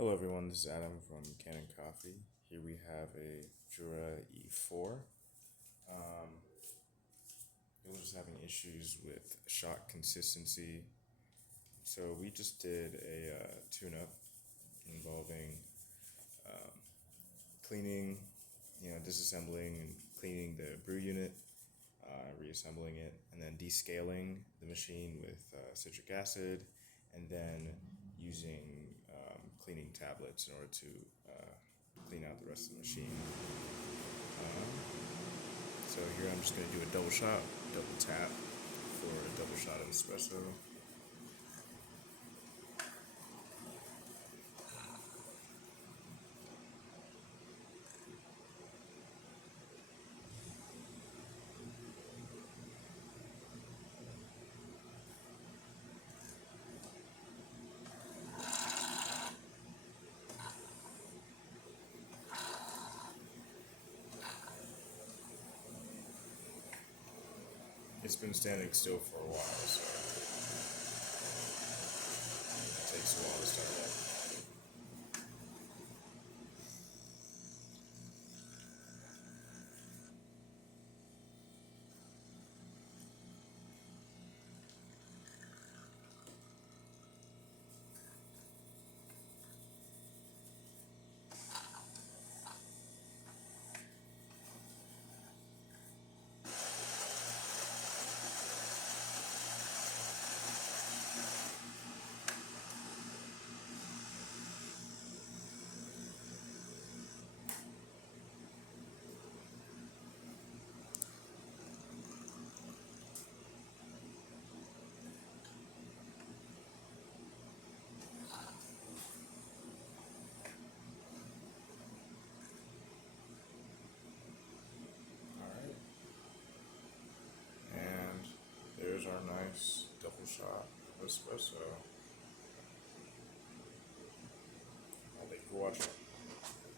Hello everyone, this is Adam from Kanen Coffee. Here we have a Jura E4. It was having issues with shot consistency, so we just did a tune-up involving cleaning, disassembling and cleaning the brew unit, reassembling it, and then descaling the machine with citric acid, and then using cleaning tablets in order to clean out the rest of the machine. So here I'm just going to do a double shot, double tap for a double shot of espresso. It's been standing still for a while, so it takes a while to start up. Alright, and there's our nice double shot of espresso.